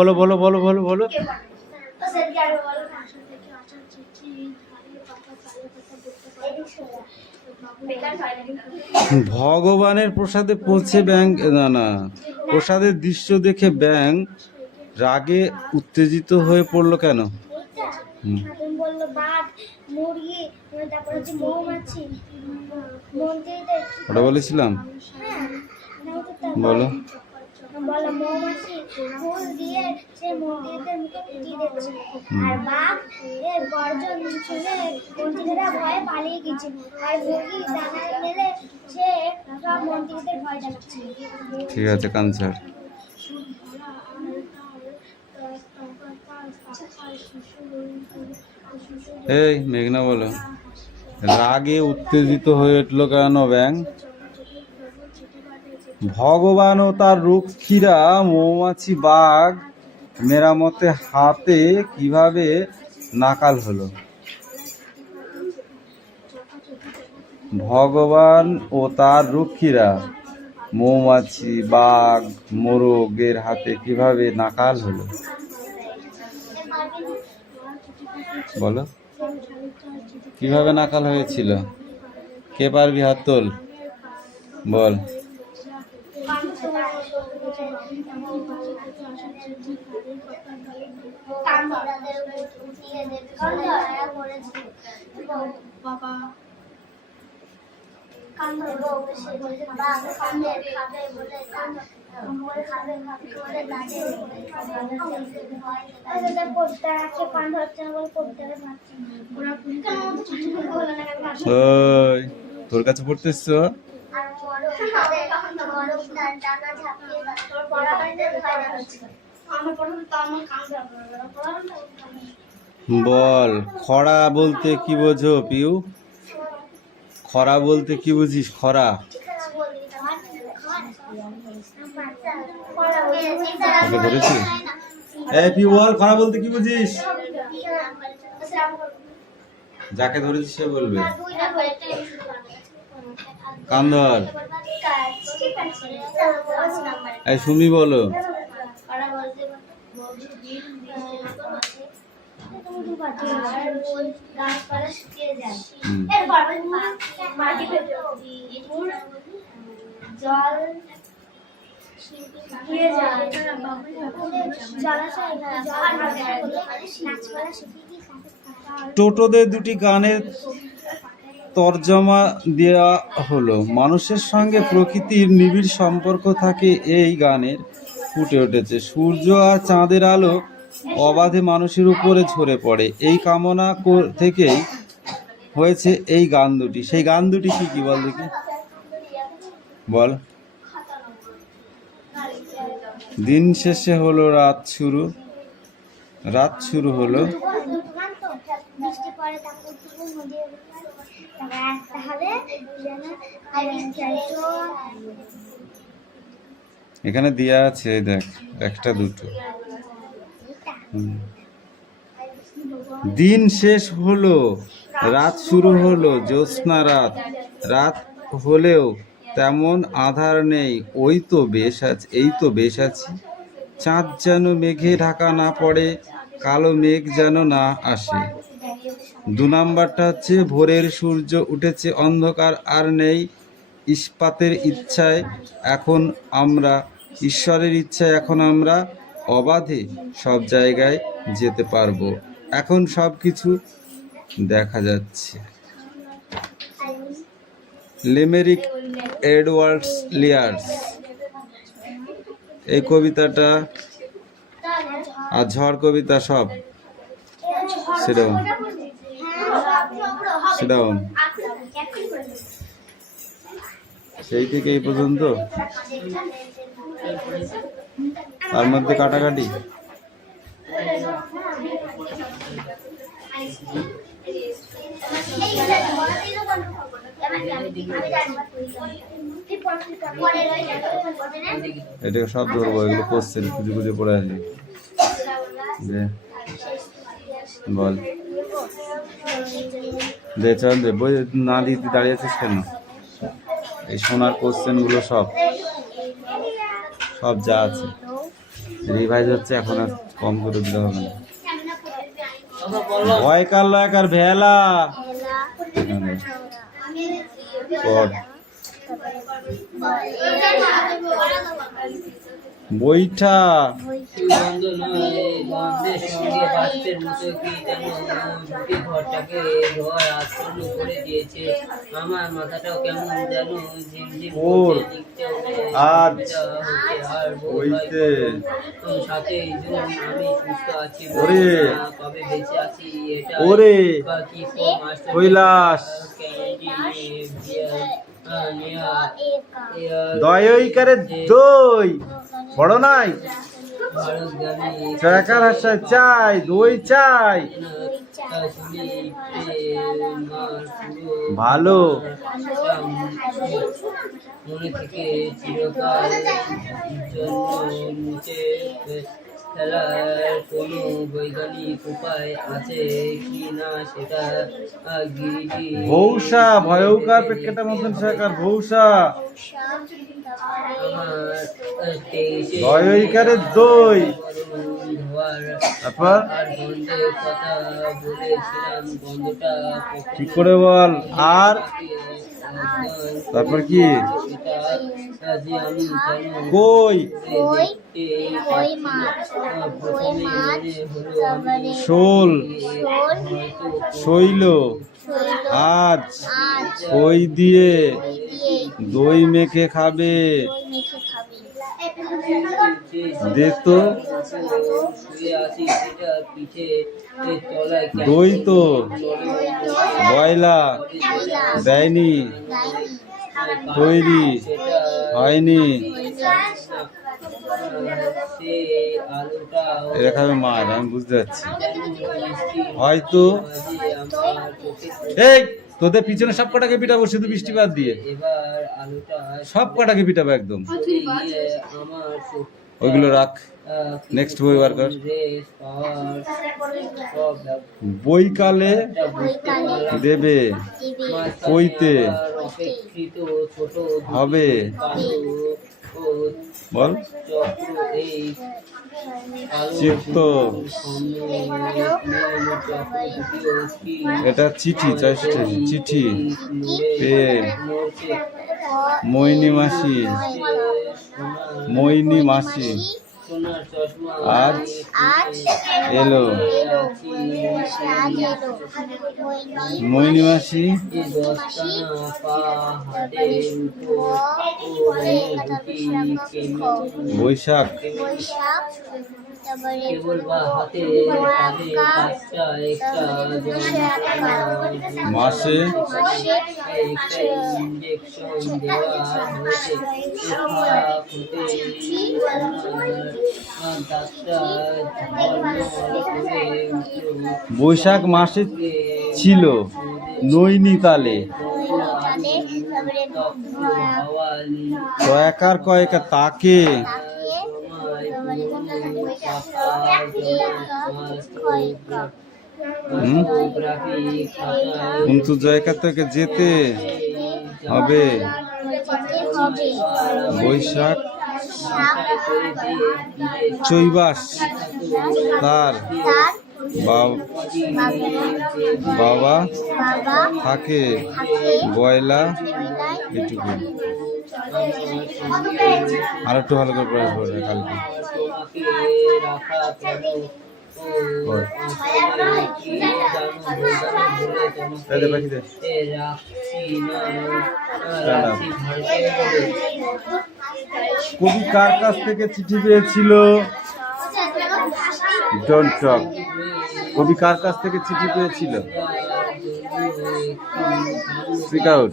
বলো বলো বলো বলো বলো। ভগবানের প্রসাদে পৌঁছে ব্যাঙ, না না, প্রসাদের দৃশ্য দেখে ব্যাঙ রাগে উত্তেজিত হয়ে পড়লো কেন? বললো বাঘ, মুরগি, তারপর হচ্ছে মৌমাছি, মন্ত্রীদের। ওটা বলেছিলাম, বলো। বলো মৌমাছি ফুল দিয়ে সে মন্ত্রীদের মুখে ফুটিয়ে দিচ্ছে, আর বাঘ এর গর্জন শুনে মন্ত্রীরা ভয়ে পালিয়ে গেছে, আর মুরগি দানা মেলে সে সব মন্ত্রীদের ভয় দেখাচ্ছে। ঠিক আছে, কানসার। এই মেঘনা বলো, রাগে উত্তেজিত হয়ে উঠলো কেন ব্যাঙ? ভগবান ও তার রক্ষীরা মৌমাছি বাঘ মেরামতে হাতে কিভাবে নাকাল হলো? ভগবান ও তার রক্ষীরা মৌমাছি বাঘ মোরগের হাতে কিভাবে নাকাল হলো? বলো, কিভাবে নাকাল হয়েছিল? কে পারবি? হাত তোল, বল। তোর কাছে পড়তেছ? বল, খরা বলতে কি বোঝো পিউ? খরা বলতে কি বুঝিস? খরা ধরেছি। এই পিউ বল, খরা বলতে কি বুঝিস? যাকে ধরেছিস সে বলবে। কান্দর, এই সুমি বলো। টোটোদের দুটি গানের তর্জমা দেওয়া হলো। মানুষের সঙ্গে প্রকৃতির নিবিড় সম্পর্ক থাকে এই গানের ফুটে উঠেছে। সূর্য আর চাঁদের আলো অবাধে মানুষের উপরে ঝরে পড়ে, এই কামনা থেকেই হয়েছে এই গান দুটি। সেই গান দুটি কি কি বল দেখি, বল। দিন শেষে হলো রাত শুরু, রাত শুরু হলো। এখানে দেয়া আছে, দেখ, একটা দুটো। দিন শেষ হলো, রাত শুরু হলো, জ্যোৎস্না রাত। রাত হলেও তেমন আধার নেই, ওই তো বেশ আছে, এই তো বেশ আছি। চাঁদ যেন মেঘে ঢাকা না পড়ে, কালো মেঘ যেন না আসে। 2 নাম্বারটা হচ্ছে ভোরের সূর্য উঠেছে, অন্ধকার আর নেই। ইস্পাতের ইচ্ছায় এখন আমরা, ঈশ্বরের ইচ্ছায় এখন আমরা অবাধে সব জায়গায় যেতে পারবো। এখন সব কিছু দেখা যাচ্ছে। Limerick, Edward Lear's. এই কবিতাটা আর ঝড় কবিতা সব সেটাও সেটাও সেই থেকে এই পর্যন্ত, তার মধ্যে কাটাকাটি। এটা সব ধরবো, এগুলো কোশ্চেন খুঁজে খুঁজে পড়ে আসি। বল দে, চল দে, বই না দিতে দাঁড়িয়ে আছিস কেন? এই সোনার কোশ্চেন গুলো সব সব যা আছে রিভাইজ হচ্ছে, এখন আর কম করে দিতে হবে না। ভয় কার লয়কার ভেলা এখানে পড়। বইটা গন্ধ নয়, গন্ধের সঙ্গে বাচ্চার মতো কি যেন ঢুকে ঘরটাকে ঘর আচ্ছন্ন করে দিয়েছে। আমার মাথাটাও কেমন যেন ঝিমঝিম ওর করছে, লিখতে হবে, আজ অসুবিধা হচ্ছে। আর ওইতে 7ই জুন আমি সুস্থ আছি, ওরে না কবে বেঁচে আছি এটা ওরে বা কি মাস্টার কৈলাস দই করে দই বড় নাই চাকার হাসায় চাই দই চাই ভালো মনে থেকে চিরকাল জন্য মুছে ফেলার কোনো বৈজ্ঞানিক উপায় আছে কি না সেটা গিরিটি ভৌসা ভয়ঙ্কর পেটকাটা মতন শাকার ভৌসা আমার 23 দইকারে দই তারপর আর গন্ধের কথা বলেছিলাম, গন্ধটা ঠিক করে বল। আর তারপর কি কই শোল শৈল আজ কই দিয়ে দই মেখে খাবে দে তো দই তো বয়লা দেয়নি তৈরি হয়নি এরকম মার আমি বুঝতে পারছি হয়তো এই তোদের পিছনে সব কটাকে পিটাবো শুধু বৃষ্টিপাত দিয়ে সব কটাকে পিটাবো একদম ওইগুলো রাখ নেক্সট বই বার কর বইকালে দেবে কইতে হবে বল চিত্ত এটা চিঠি চিঠি পেন মইনি মাসি আজ এলো মইনি মাসি বৈশাখ মাসে বৈশাখ মাসে ছিল নৈনিতালে কয়েকার কয়েকা তাকে কিন্তু জায়গা থেকে যেতে হবে বৈশাখ চৈবাস তার বাবা থাকে বয়লা এটুকু আর একটু ভালো করে প্রয়াস করবে কালকে কবি কার কাছ থেকে চিঠি পেয়েছিল ডোন্ট টক কবি কার কাছ থেকে চিঠি পেয়েছিল স্পিক আউট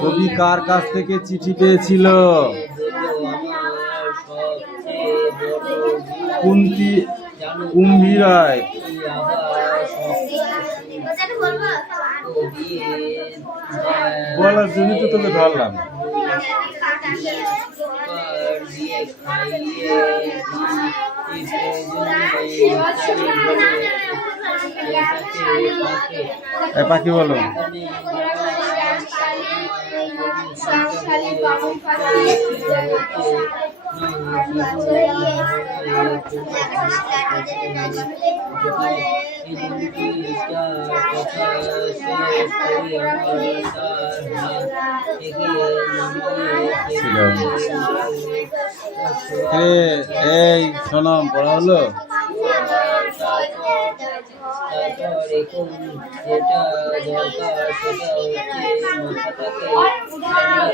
কবি কার কাছ থেকে চিঠি পেয়েছিল কুন্তি কুম্ভীরায় বলার জন্য তো তোকে ধরলাম পাখি বলো এই শোনো, পড়া হলো? তারপর এখন যেটা দরকার সেটা হচ্ছে মাথাটাকে ঠান্ডা রাখা এবং আমার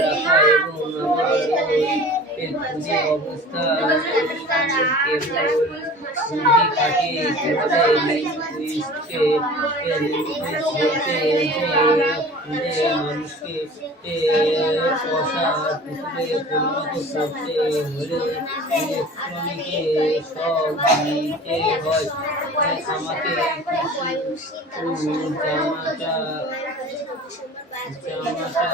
ওই পেটপুজে অবস্থা কেবল বুদ্ধি খাটি কিভাবে লিঙ্গুইস্টকে বলতে যে মানুষকে অসার পুতুলে পরিণত করতে হলে ইলেকট্রনিকে সব দিতে হয়। আমাকে জামাটা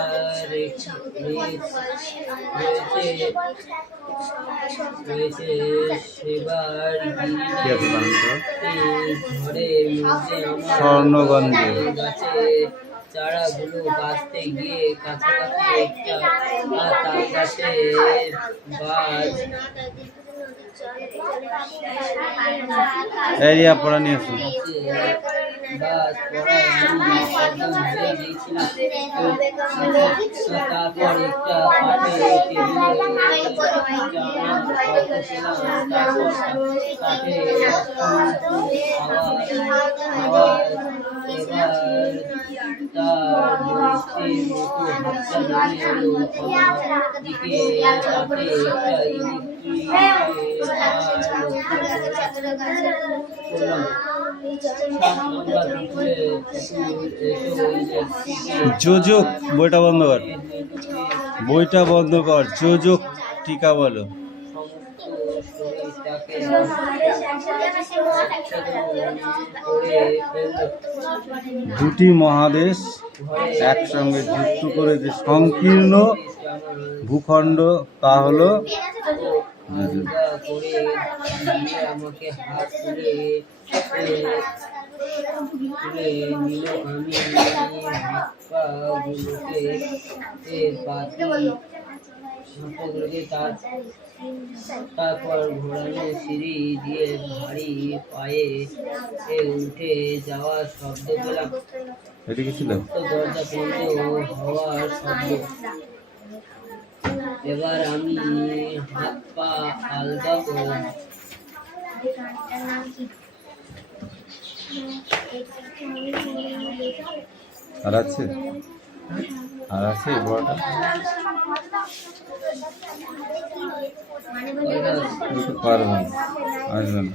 রয়েছে সেবার ঘরের মধ্যে স্বর্ণগন্ধে গাছে চারাগুলো বাঁচতে গিয়ে কাছাকাছি একটা তাল গাছের গাছ এরিয়া পড়া নিয়ে আসুন। তারপর একটা কাঠে যোজক বইটা বন্ধ কর, বইটা বন্ধ কর। যোজক টিকা বলো। দুটি মহাদেশ একসঙ্গে যুক্ত করে যে সংকীর্ণ ভূখণ্ড তা হলো আমাকে হাত তুলে নিল। আমি হাতগুলোকে তারপর ঘোরানো সিঁড়ি দিয়ে ভারী পায়ে উঠে যাওয়ার শব্দ পেলাম। এটা কি ছিল? দরজা বন্ধ হওয়ার শব্দ। এবার আমি হাত পা আলগা করলাম। আর আছে? আর আছে বড়টা? পারবো না, আসবে না।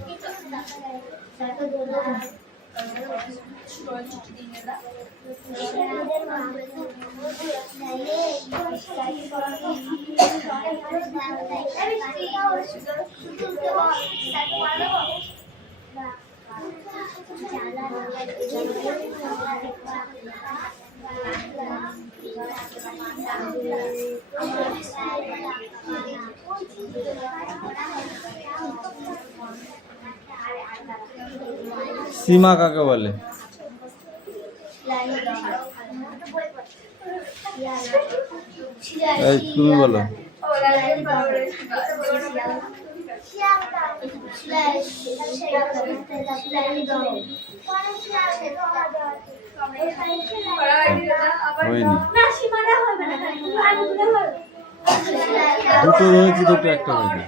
সীমা কাকে বলে? এই তুমি বলো। হয়নি, দুটো রয়েছে, দুটো একটা হয়নি।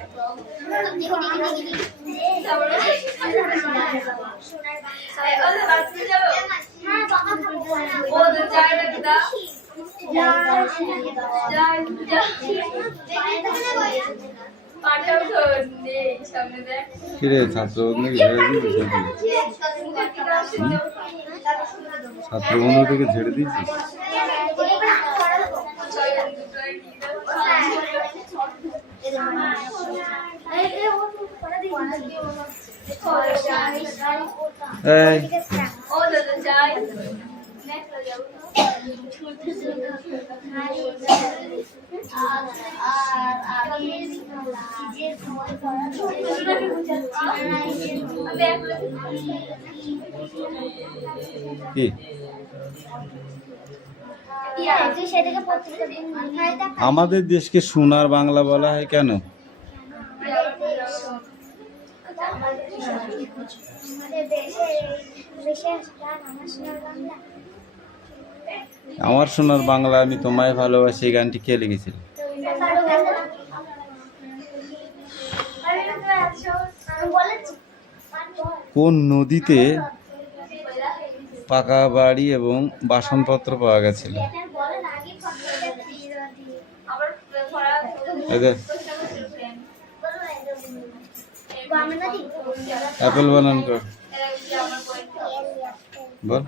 কিরে ছাত্রবন্ধু ঝেড়ে দিয়েছিস নাকি? ছাত্রবন্ধু থেকে ঝেড়ে দিয়েছিস? আমাদের দেশকে সোনার বাংলা বলা হয় কেন? আমাদের দেশে বিশেষ গান আমার সোনার বাংলা। আমার সোনার বাংলা আমি তোমায় ভালোবাসি, এই গানটি কে লিখেছিল? আমি বলেছি কোন নদীতে পাকা বাড়ি এবং বাসনপত্র পাওয়া গেছিল? এই দেখ, অ্যাপেল বানান কর, বল।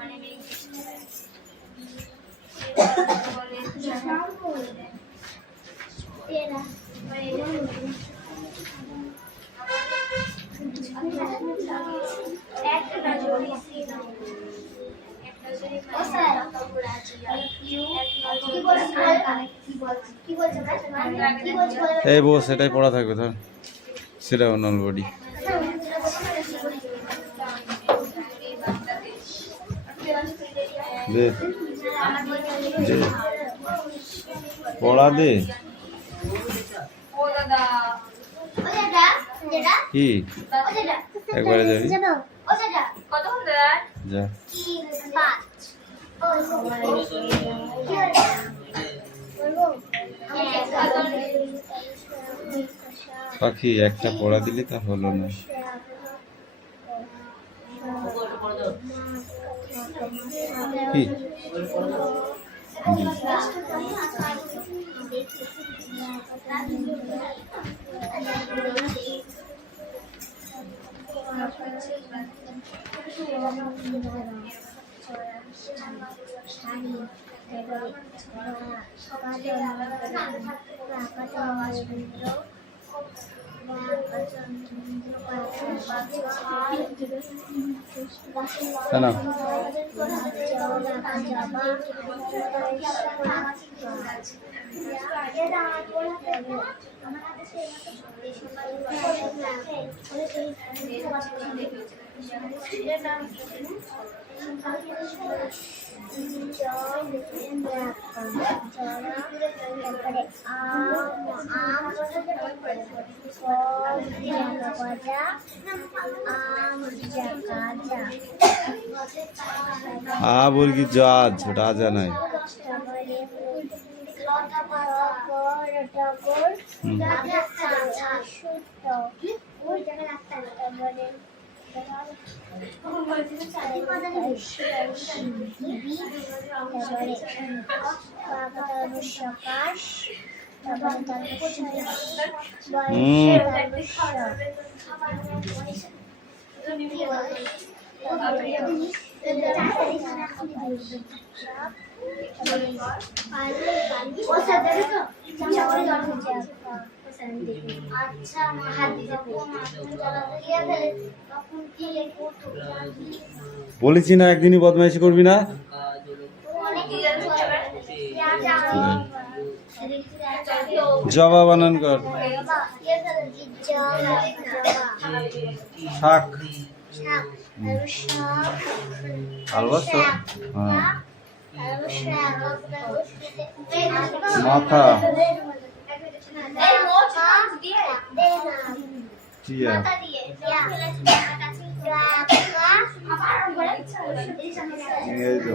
এই বউ, সেটাই পড়া থাকবে, ধর সেটা নল বডি। দে দে পড়া দে। কি একবারে যাবি? যা। পাখি একটা পড়া দিলি তা হলো না। কি কেন? বলকি জাজ, রাজা নাই। বলেছি না একদিনই বদমাইশি করবি না। জবা বানান কর। শাক ভালোবাসো? হ্যাঁ। মাথা টিয়া এই তো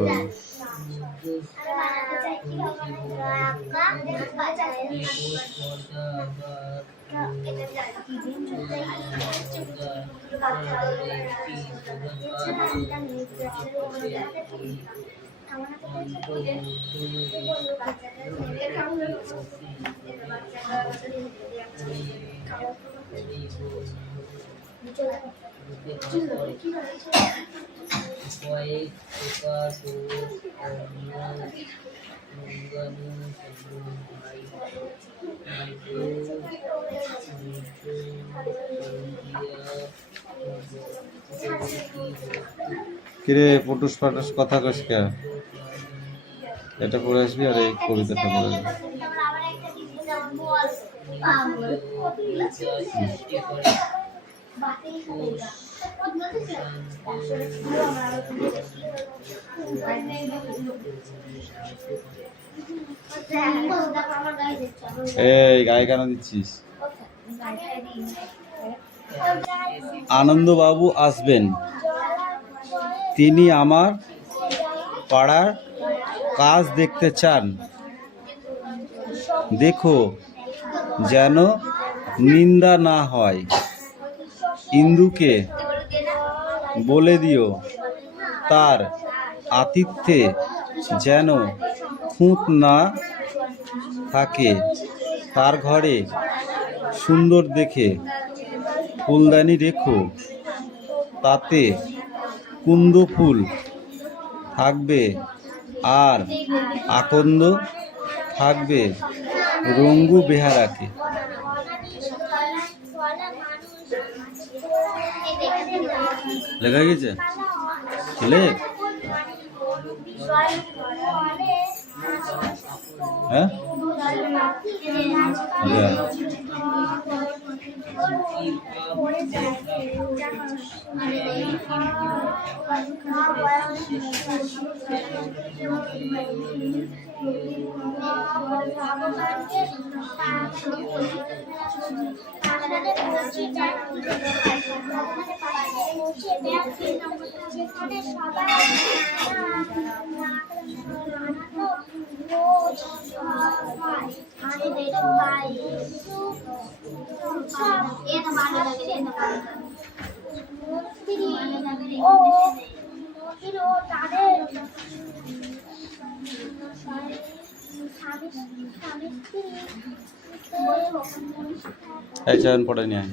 কিরে পটুস পাটুস কথা কস কে? এটা পড়ে আসবি আর এই কবিতাটা পড়ে আসবি। এই গায়ে কেন দিচ্ছিস? আনন্দবাবু আসবেন, তিনি আমার পাড়ার কাজ দেখতে চান। দেখো যেন নিন্দা না হয়। ইন্দুকে বলে দিও তার আতিথ্যে যেন খুঁত না থাকে। তার ঘরে সুন্দর দেখে ফুলদানি রেখো, তাতে কুন্দ ফুল থাকবে আর আকন্দ থাকবে রঙ্গু বেহারাকে। লেখা গেছে লেখ। হ্যাঁ এই চান পড়ে নিয়ে আয়।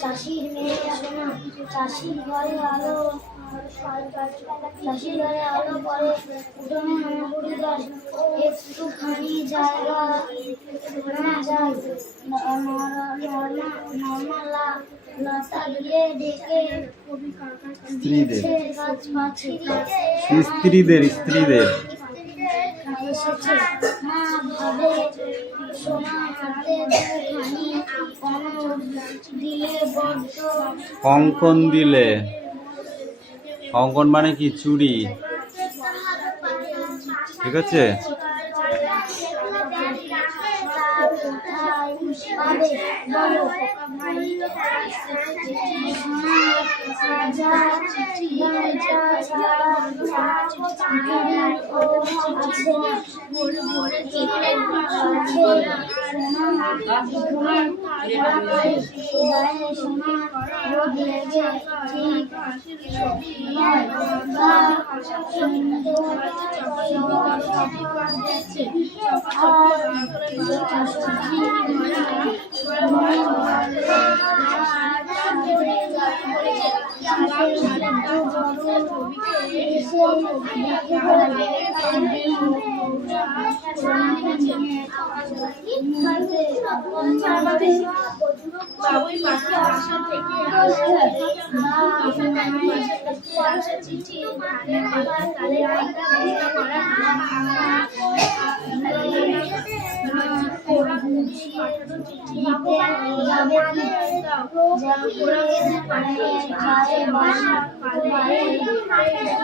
চাষির মেয়ে সোনা, চাষির ঘরে আলো, চাষির ঘরে আলো পরে উঠোনে হামাগুড়ি দেয়। একটুখানি জায়গা যায় নর্মালা লতা দিয়ে ডেকে স্ত্রীদের গাছ পাখি স্ত্রীদের এসেছে। মা ভাবে সোনা হাতে দুখানি কনক দিলে বড্ড কঙ্কন দিলে, কঙ্কন মানে কি চুড়ি, ঠিক আছে।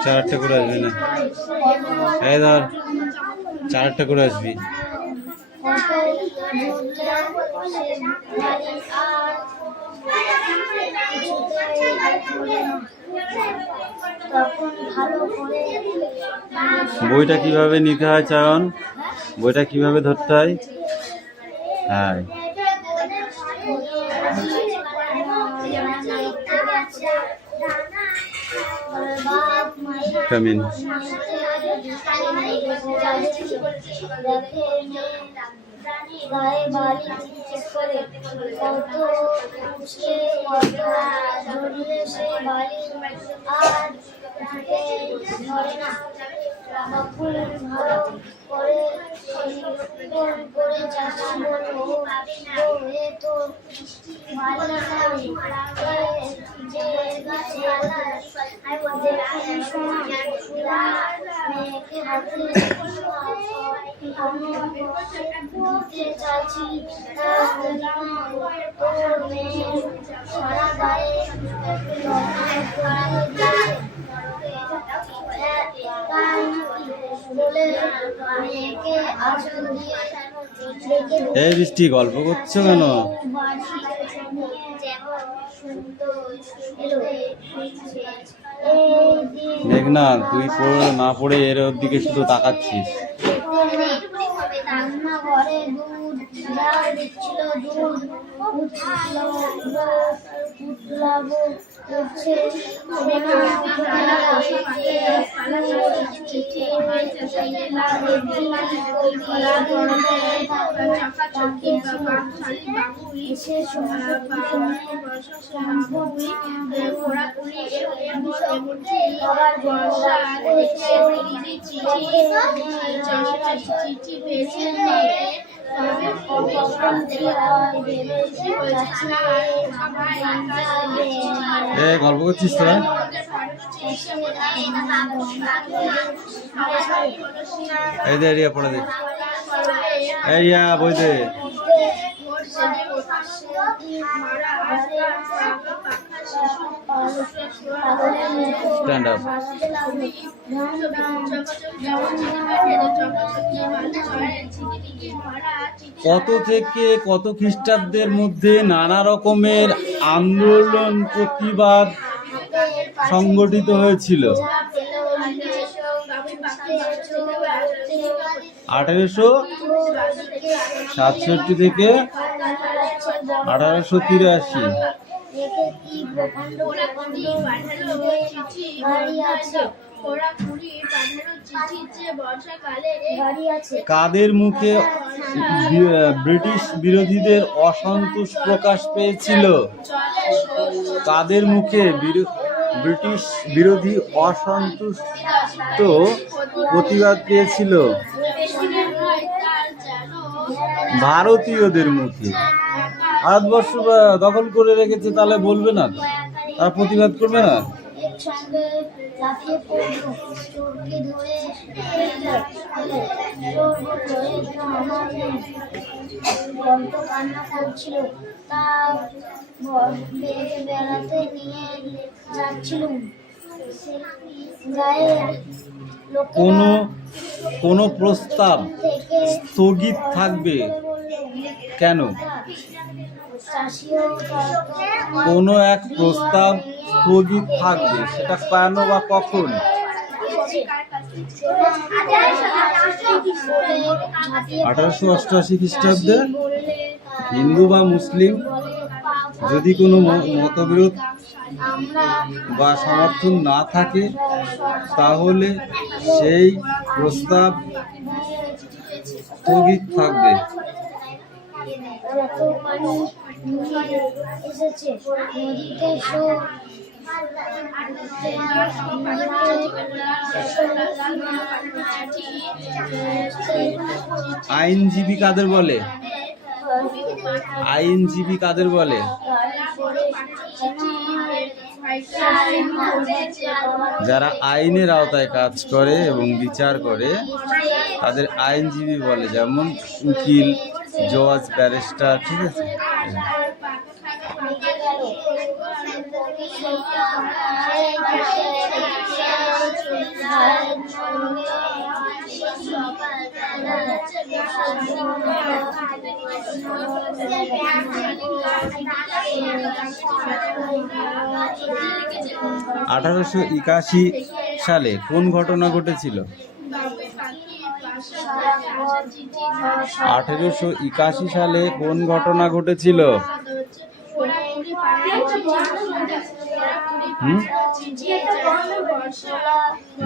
চারটা করে আসবি না, এই ধর চারটা করে আসবি। বইটা কিভাবে নিতে হয় চায়ন, বইটা কিভাবে ধরতে হয়? হ্যাঁ কামিন গায়ে বাড়ি করে কত উঠছে কত ধরলে সে বাড়ি আর ধরে না। তখন ভালো করে করে চাষি বলবো এ তো বাড়ি যে শোনা মেয়েকে হাতে ঘুরতে চাচ্ছি তোর মেয়ে সারা গায়ে বলে মেয়েকে আঁচল দিয়ে এই বৃষ্টি গল্প করছো কেন? দেখ না, তুই না পড়ে এর ওর দিকে শুধু তাকাচ্ছিস। ঘরে দুধ জাল দিচ্ছিল, দুধ উঠলাবো উঠছে গল্প করছিস তোরা? এই দে রিয়া পড়ে দে, এই রিয়া বই দে। Stand up. কত থেকে কত খ্রিস্টাব্দের মধ্যে নানা রকমের আন্দোলন প্রতিবাদ সংগঠিত হয়েছিল। 1867 থেকে 1883। কাদের মুখে ব্রিটিশ বিরোধীদের অসন্তোষ প্রকাশ পেয়েছিল? কাদের মুখে ব্রিটিশ বিরোধী অসন্তুষ্ট প্রতিবাদ পেয়েছিল? ভারতীয়দের মুখে। ভারতবর্ষ দখল করে রেখেছে, তাহলে বলবে না, তারা প্রতিবাদ করবে না? কোনো প্রস্তাব স্থগিত থাকবে কেন? কোনো এক প্রস্তাব স্থগিত থাকবে, সেটা কেন বা কখন? 1888 খ্রিস্টাব্দে হিন্দু বা মুসলিম যদি কোনো মতবিরোধ বা সমর্থন না থাকে, তাহলে সেই প্রস্তাব স্থগিত থাকবে। আইনজীবী কাদের বলে? আইনজীবী কাদের বলে? যারা আইনের আওতায় কাজ করে এবং বিচার করে তাদের আইনজীবী বলে, যেমন উকিল, জজ, ব্যারিস্টার। ঠিক আছে। আঠারোশো 81 সালে কোন ঘটনা ঘটেছিল? 1881 সালে কোন ঘটনা ঘটেছিল?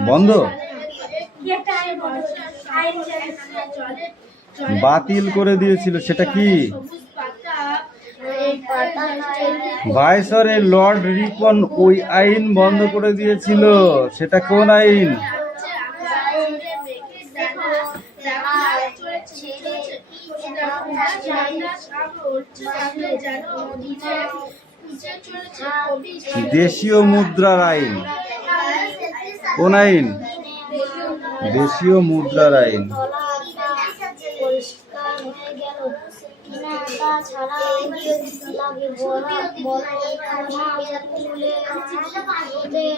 বন্ধ, বাতিল করে দিয়েছিল। সেটা কি? ভাইসরয় লর্ড রিপন ওই আইন বন্ধ করে দিয়েছিল। সেটা কোন আইন? দেশীয় মুদ্রার আইন। কোন আইন? দেশীয় মুদ্রার আইন। ছাড়া লাগে বড় বড় মাছ তুলে ওদের